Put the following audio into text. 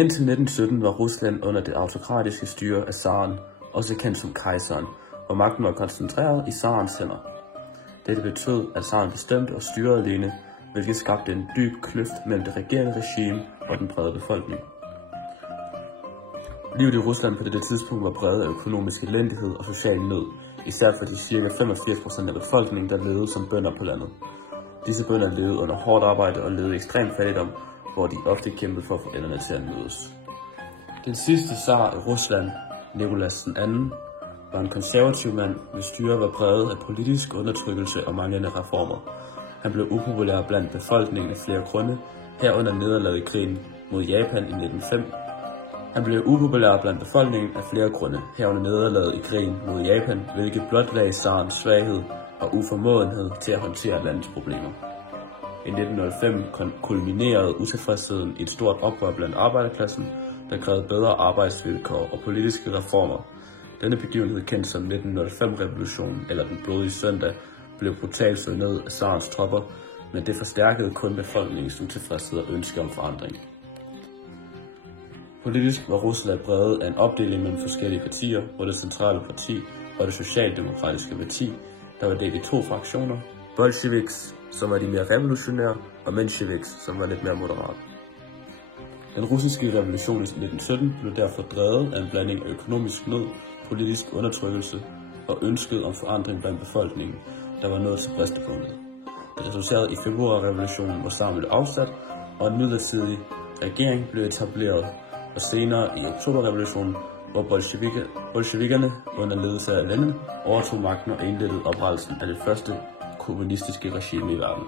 Indtil 1917 var Rusland under det autokratiske styre af zaren, også kendt som kejseren, hvor magten var koncentreret i zarens hænder. Dette betød, at zaren bestemte og styrede alene, hvilket skabte en dyb kløft mellem det regerende regime og den brede befolkning. Livet i Rusland på dette tidspunkt var præget af økonomisk elendighed og social nød, især for de ca. 85% af befolkningen, der levede som bønder på landet. Disse bønder levede under hårdt arbejde og levede i ekstrem fattigdom, hvor de ofte kæmpede for at få enderne til at mødes. Den sidste zar i Rusland, Nicholas II, var en konservativ mand, hvis styre var præget af politisk undertrykkelse og manglende reformer. Han blev upopulær blandt befolkningen af flere grunde, herunder nederlaget i krigen mod Japan i 1905. Han blev upopulær blandt befolkningen af flere grunde, herunder nederlaget i krigen mod Japan, hvilket blotlagde zarens svaghed og uformåenhed til at håndtere landets problemer. I 1905 kulminerede utilfredsheden i et stort oprør blandt arbejderklassen, der krævede bedre arbejdsvilkår og politiske reformer. Denne begivenhed, kendt som 1905-revolutionen eller den blodige søndag, blev brutalt slået ned af zarens tropper, men det forstærkede kun befolkningens utilfredshed og ønske om forandring. Politisk var Rusland præget af en opdeling mellem forskellige partier, hvor det centrale parti og det socialdemokratiske parti, der var delt i to fraktioner, bolsjeviks, som var de mere revolutionære, og mensjeviks, som var lidt mere moderate. Den russiske revolution i 1917 blev derfor drevet af en blanding af økonomisk nød, politisk undertrykkelse og ønsket om forandring blandt befolkningen, der var nået til bristepunktet. Det resulterede i februarrevolutionen, hvor zaren blev afsat, og en midlertidig regering blev etableret, og senere i oktoberrevolutionen, hvor bolsjevikkerne under ledelse af Lenin overtog magten og indledte oprettelsen af det første kommunistiske regime i verden.